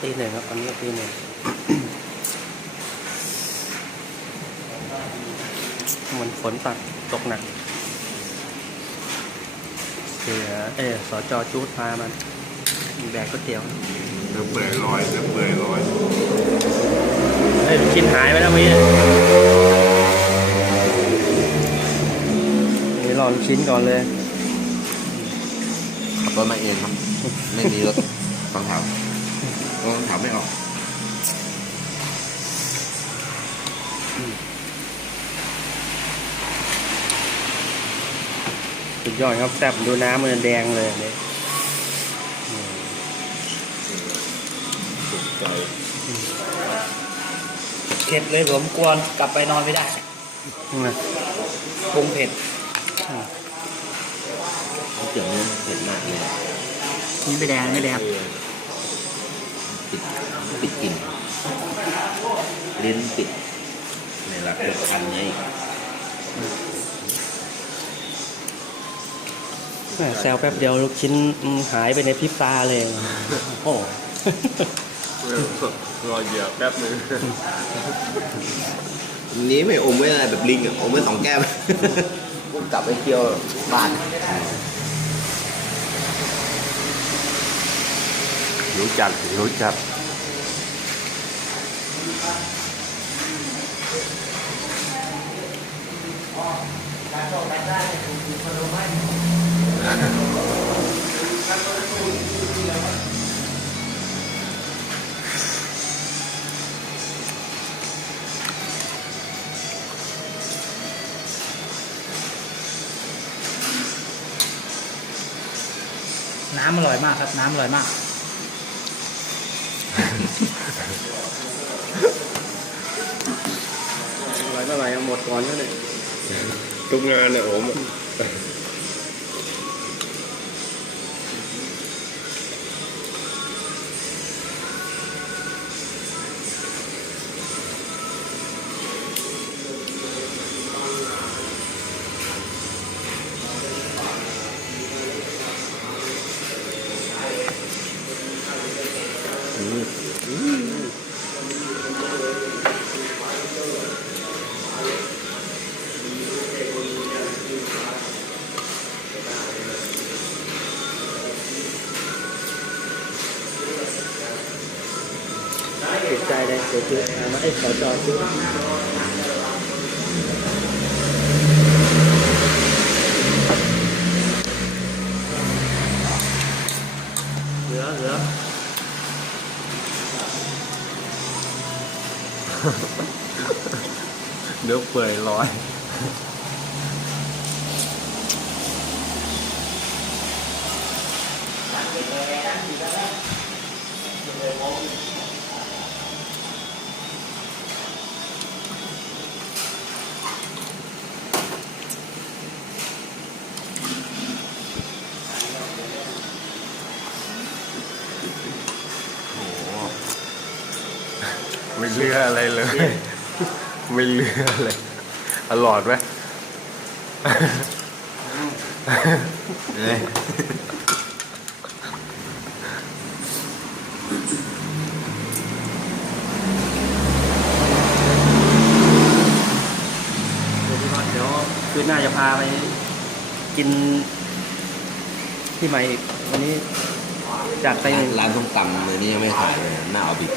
1ครับตอนนี้ตี 1เหมือนฝนตกหนักเสือสจ.จูดพามันแบกก๋วยเตี๋ยวเปื่อยลอยเปื่อยลอยชิ้นหายไปแล้วเมื่อกี้นี่รอชิ้นก่อนเลยขับรถมาเองครับไม่มีรถสองแถวไม่ออกสุดยอดครับแซ่บดูน้ำมันแดงเลยเนี่ยเผ็ดเลยผมกลัวกลับไปนอนไม่ได้ปรุงเผ็ดเกี่ยวเนี่ยเผ็ดมากเลยนี่ไม่แดงปิดกลิ่นลิ้นปิดในหลักเกิดคันไงแซวแป๊บเดียวลูกชิ้นหายไปในพริบตาเลยโอ้รอเหยื่อแป๊บนึงนี้ไม่อมไว้อะไรแบบลิงอ่ะอมไว้2 แก้มกลับไปเที่ยวบ้านรู้จักน้ำอร่อยมากครับน้ำอร่อยมากอะไรหมดก่อนก็เลยทุกงานเนี่ยผมติดใจเลยเดี๋ยวคือมาสจ.จูดเหลือเนื้อเปื่อยลอยไม่เหลืออะไรเลยไม่เหลือเลยอร่อยไหมเดี๋ยวคืนหน้าจะพาไปกินที่ใหม่อีกวันนี้จากไปร้านส้มตำเลยนี่ยังไม่ถ่ายเลยหน้าเอาบิ